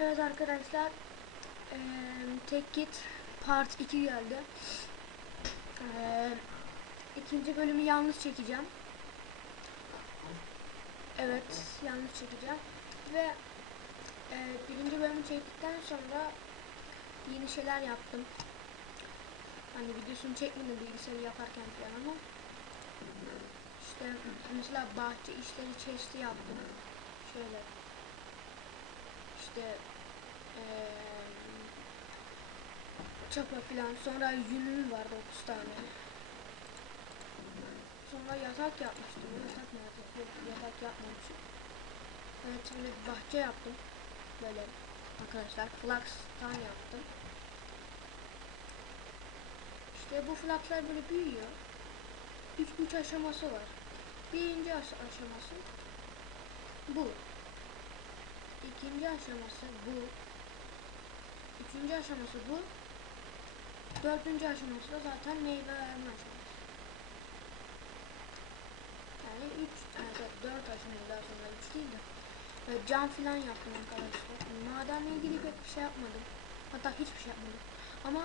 Evet arkadaşlar eee Tek Git Part 2 geldi. Eee ikinci bölümü yalnız çekeceğim. Evet yalnız çekeceğim. Ve eee, birinci bölümü çektikten sonra yeni şeyler yaptım. Hani videosunu çekmedim bilgisayarı yaparken falan ama işte mesela bahçe işleri chest'i yaptım. Şöyle işte eee çapa filan sonra yünüm vardı 30 tane. Sonra yatak yapmıştım. Yatak nerede? Yok yatak yapmamışım. Evet böyle bahçe yaptım. Böyle arkadaşlar flax'tan yaptım. İşte bu flaxlar böyle büyüyor. 3 üç aşaması var. Birinci aş- aşaması bu. İkinci aşaması bu. Üçüncü aşaması bu. Dördüncü aşaması da zaten meyve verme aşaması. Yani üç, yani dört aşamayı daha sonra üç değil de. Ve cam filan yaptım arkadaşlar. Madenle ilgili pek bir şey yapmadım. Hatta hiçbir şey yapmadım. Ama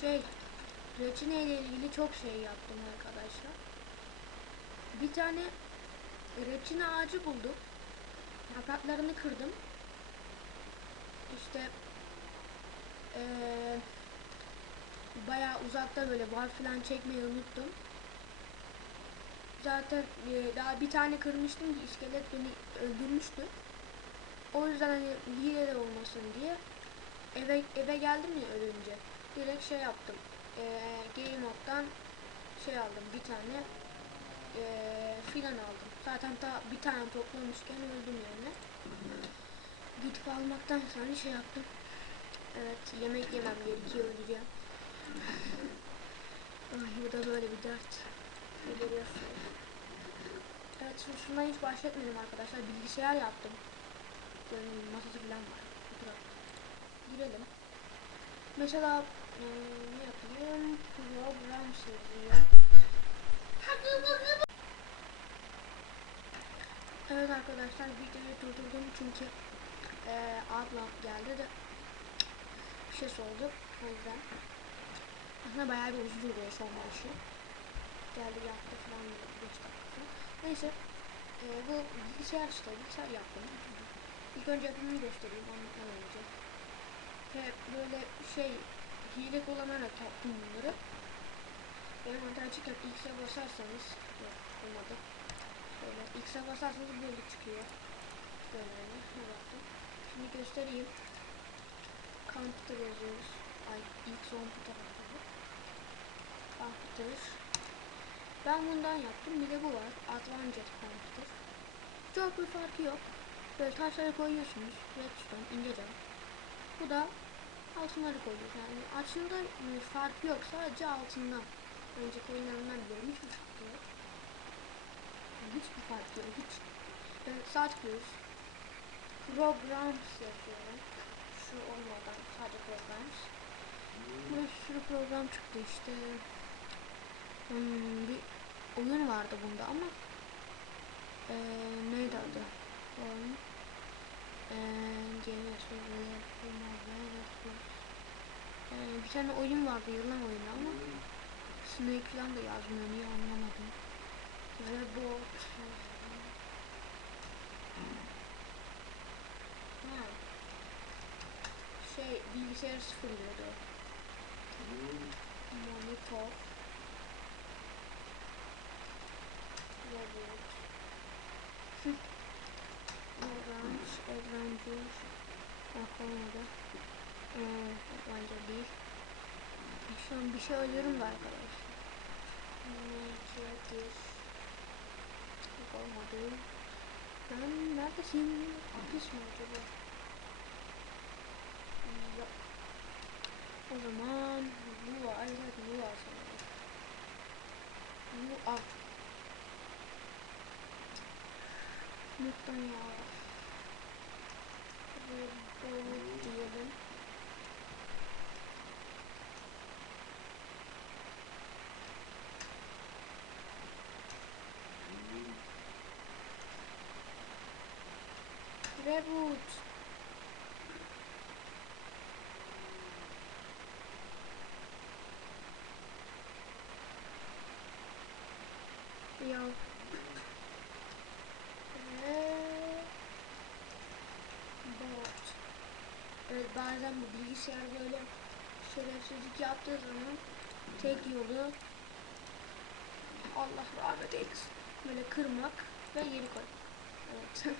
şey, reçine ile ilgili çok şey yaptım arkadaşlar. Bir tane reçine ağacı buldum. Yapraklarını kırdım. İşte eee bayağı uzakta böyle var filan çekmeyi unuttum. Zaten eee, daha bir tane kırmıştım ki iskelet beni öldürmüştü. O yüzden hani hile de olmasın diye eve eve geldim ya ölünce. Direkt şey yaptım. Eee game moddan şey aldım bir tane eee filan aldım. Zaten ta bir tane toplamışken öldüm yani. Gidip almaktan sonra şey yaptım. Evet yemek yemem gerekiyor öleceğim. Ay bu da böyle bir dert. Görüyorsunuz? Evet şimdi şundan hiç bahsetmedim arkadaşlar. Bilgisayar yaptım. Böyle masası falan var. Oturak. Girelim. Mesela eee, ne yapayım? Program yazıyor. Evet arkadaşlar videoyu durdurdum çünkü eee Outlook geldi de bir şey oldu o yüzden. Aslında bayağı bir uzun duruyor son başı. Geldi yaptı falan 5 dakika. Neyse eee, bu bilgisayar işte bilgisayar yaptım. İlk önce yapımını göstereyim ondan önce. Ve böyle şey hile kullanarak yaptım bunları. Benim açıkken X'e basarsanız yok olmadı. Böyle X'e basarsanız böyle çıkıyor. Böyle ne baktım. Şimdi göstereyim. Computer yazıyoruz. Ay ilk son bu. Computer. Ben bundan yaptım. Bir de bu var. Advanced Computer. Çok bir farkı yok. Böyle taşları koyuyorsunuz. Redstone, ince cam. Bu da altınları koyuyoruz. Yani aslında e, farkı yok. Sadece altından. Önceki oyunlarından biliyorum. Hiçbir farkı yok. Yani hiçbir farkı yok. Hiç. Evet, sağ tıklıyoruz. Programs yazıyorum. Şu olmadan sadece programs. Burada bir sürü program çıktı işte. Hmm, bir oyun vardı bunda ama eee neydi adı? Oyun. Eee GMS Eee, bir tane oyun vardı yılan oyunu ama Snake falan da yazmıyor niye anlamadım. Rebot. Ha. Şey bilgisayarı sıfırlıyordu. Monitor. Robot. Orange, Adventure. Yapamadı. Ee, bence değil. Şu an bir şey ölüyorum da arkadaşlar. Yok olmadı. Ben neredesin? Hapis mi acaba? Yok. O zaman bu var. Evet bu var sanırım. Bu al. Lütfen ya. Ve bu diyelim. Reboot. Evet bazen bu bilgisayar böyle şerefsizlik yaptığı zaman tek yolu Allah rahmet eylesin. Böyle kırmak ve geri koy. Evet.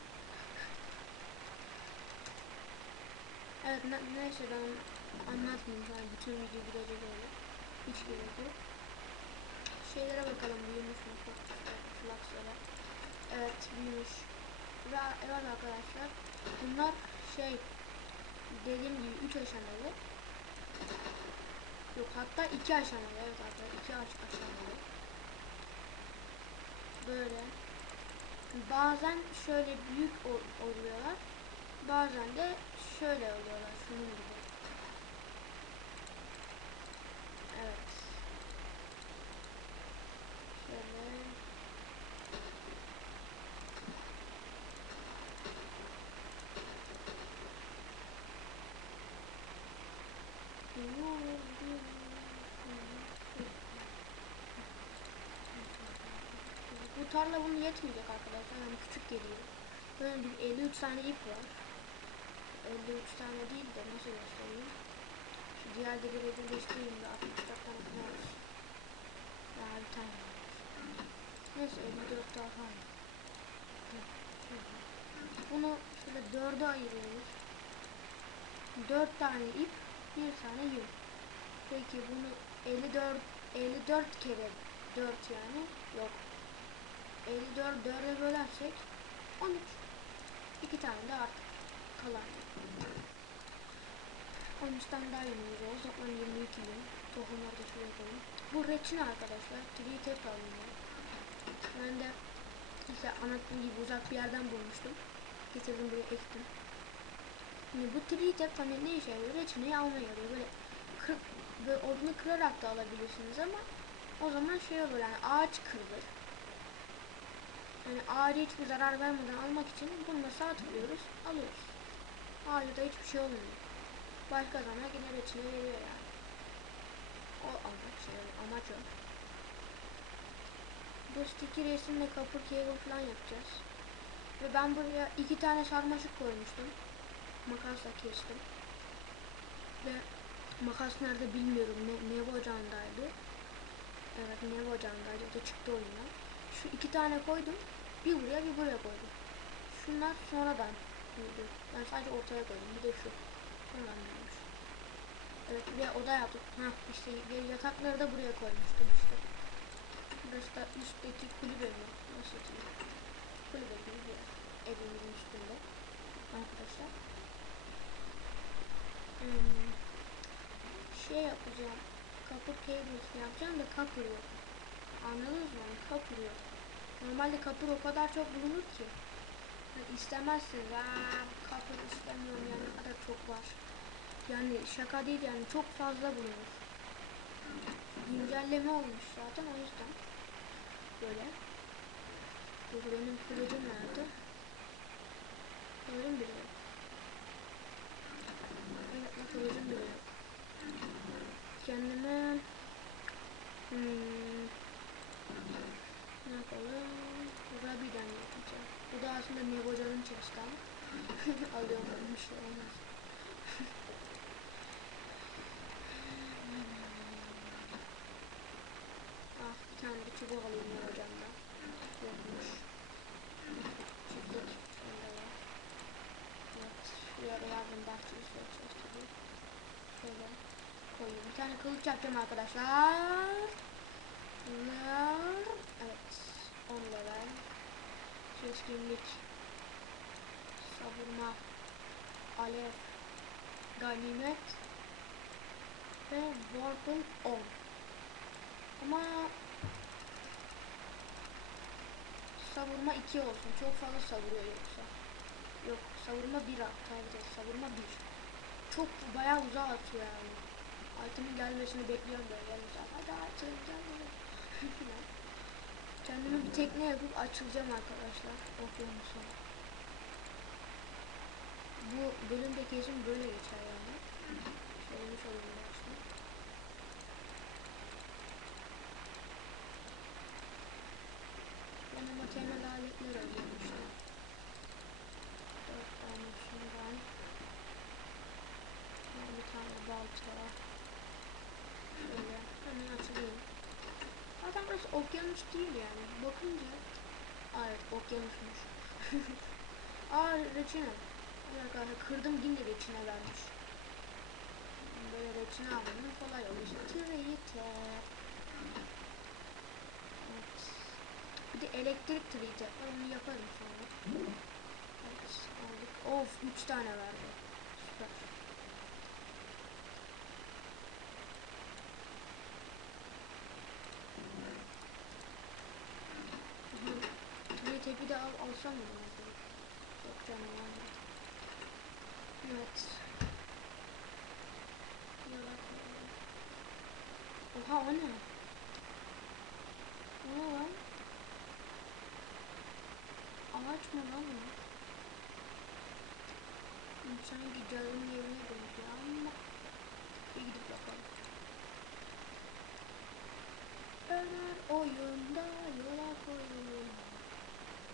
evet ne, neyse ben anlatmayayım şu an bütün video gidecek öyle. Hiç gerek yok. Şeylere bakalım büyümüş mü? Flux'lara. Evet büyümüş. Ve evet arkadaşlar bunlar şey dediğim gibi 3 aşamalı. Yok hatta 2 aşamalı evet arkadaşlar 2 aş aşamalı. Böyle. Bazen şöyle büyük ol- oluyorlar. Bazen de şöyle oluyorlar şunun gibi. Evet. Şöyle. Bu tarla bunu yetmeyecek arkadaşlar. Yani küçük geliyor. Böyle bir 53 tane ip var. 53 tane değil de nasıl göstereyim? Şu diğer devirleri birleştireyim de 64 tane falan olsun. Daha bir tane var. Neyse 54 daha var. Bunu şöyle dörde ayırıyoruz. 4 tane ip, bir tane yün. Peki bunu 54 54 kere 4 yani yok. 54 4'e bölersek 13. 2 tane de artık kalan. 13 tane daha yünümüz oldu. Toplam 22 yün. Tohumları da şuraya koyayım. Bu reçin arkadaşlar. Tri tek alınıyor. Ben de işte anlattığım gibi uzak bir yerden bulmuştum. Getirdim buraya ektim. Şimdi bu tri tek hani ne işe yarıyor? Reçineyi almaya yarıyor. Böyle kır, böyle odunu kırarak da alabilirsiniz ama o zaman şey olur yani ağaç kırılır. Yani ağaca hiçbir zarar vermeden almak için bununla sağ tıklıyoruz, alıyoruz. Ağaca da hiçbir şey olmuyor. Başka zaman yine reçine veriyor yani. O amaç yani amaç o. Bu sticky resimle kapır cable falan yapacağız. Ve ben buraya iki tane sarmaşık koymuştum. Makasla kestim. Ve makas nerede bilmiyorum. Ne, Nevo ocağındaydı. Evet Nevo ocağındaydı. O da çıktı oyundan. Şu iki tane koydum. Bir buraya bir buraya koydum. Şunlar sonradan büyüdü. Ben sadece ortaya koydum. Bir de şu. Sonradan büyümüş. Evet bir oda yaptık. Hah işte yatakları da buraya koymuştum işte. Burası da üstteki kulübe mi? Nasıl diyeyim? Kulübe gibi bir. Evimizin üstünde. Arkadaşlar. Hmm, şey yapacağım. Kapı cables yapacağım da kapı yok. Anladınız mı? Kapı yok. Normalde kapır o kadar çok bulunur ki. Yani istemezsiniz. Aa, istemiyorum yani ne kadar çok var. Yani şaka değil yani çok fazla bulunur. Güncelleme olmuş zaten o yüzden. Böyle. Dur benim kılıcım nerede? Kılıcım bile yok. Evet bu kılıcım bile. Kendime hmm, ne yapalım? Rabi'den yapacağım. Bu da aslında Nevocan'ın chest'i ama alıyorum bir şey olmaz. ah bir tane de çubuk alayım Nevocan'dan. Yokmuş. Çiftlik. Evet. Şuraya yardım bahçesi yapacağız tabii. Şöyle koyayım. Bir tane kılıç yapacağım arkadaşlar. Bunlar evet 10 level keskinlik savurma alev ganimet ve warple 10 ama savurma 2 olsun. Çok fazla savuruyor yoksa. Yok savurma 1 tabii savurma 1 çok bayağı uzağa atıyor yani. Item'in gelmesini bekliyorum böyle. Hadi item gelmedi. Kendime bir tekne yapıp açılacağım arkadaşlar. Okyanusa. Bu bölümdeki kesin böyle geçer yani. Söylemiş olayım başta. Ben ama kendi aletler alıyorum işte. Dört tane şundan. Bir tane balta. Şöyle hemen açılayım okyanus değil yani. Bakınca Aa, evet okyanusmuş. Aa reçine. Bir dakika kırdım yine reçine vermiş. Böyle reçine almanın kolay. İşte trite. Evet. Bir de elektrik trite. Onu yaparım sonra. Evet aldık. Of 3 tane verdi. Süper. Trite bir al, alsam mı? Yok canım almadım. Evet. Oha o ne? O ne lan? Ağaç mı lan? Hmm, Sanki cadının yerine benziyor ama bir gidip bakalım. Ömer oyunda yola koyulur.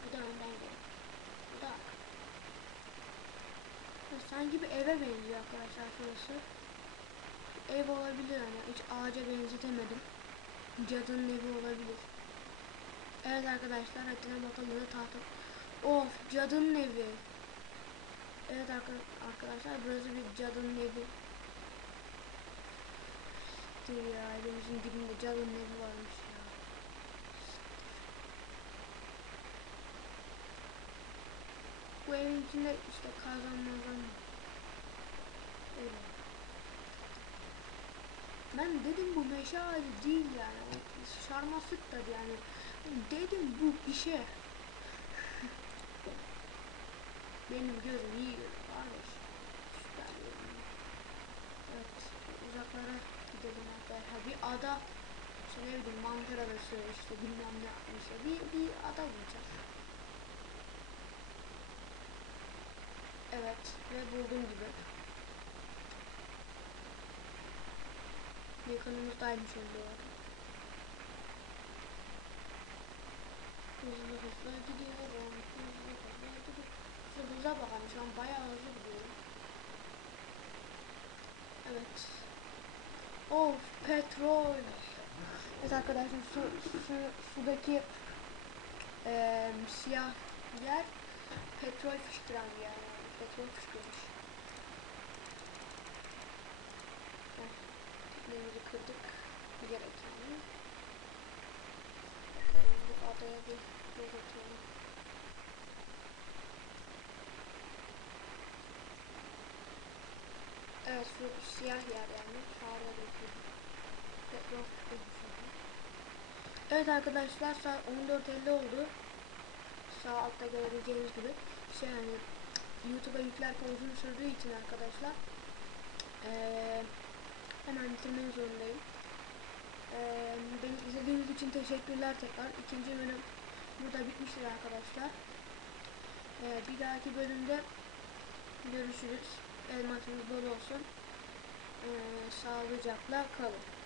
Bu da önden. Ya Sanki bir eve benziyor arkadaşlar şurası. Ev olabilir hani hiç ağaca benzetemedim. Cadının evi olabilir. Evet arkadaşlar hadi bakalım da tahta. Of cadının evi. Evet arka- arkadaşlar burası bir cadının evi. Ya evimizin dibinde cadının evi varmış ya. Bu evin içinde işte kazan mazan öyle. Ben dedim bu meşe ağacı değil yani. O Sarmasık da yani. Dedim bu bir şey. Benim gözüm iyi kardeş. Süper görünüyor. Evet uzaklara gidelim arkadaşlar. Bir ada işte ne bileyim mantar adası işte bilmem ne işte bir, bir ada bulacağız. Evet ve buldum gibi. Yakınımızdaymış oldu o. Hızlı hızlı gidiyorum. Hızlı hızlı gidiyorum. Hıza bakalım şu an bayağı hızlı gidiyorum. Evet. Of petrol. Evet arkadaşlar su, su, sudaki eee siyah yer petrol fışkıran bir yer. Petrol. Heh, Teknemizi kırdık. Gerek yani. Bakalım bu adaya bir göz atalım. Evet şu siyah yer yani. Çağrıya bekliyorum. Petrol yani. Evet arkadaşlar saat 14.50 oldu. Sağ altta görebileceğiniz gibi. Şey yani YouTube'a yüklerken uzun sürdüğü için arkadaşlar eee, hemen bitirmek zorundayım. Eee beni izlediğiniz için teşekkürler tekrar. İkinci bölüm burada bitmiştir arkadaşlar. Eee, bir dahaki bölümde görüşürüz. Elmasınız bol olsun. Eee, sağlıcakla kalın.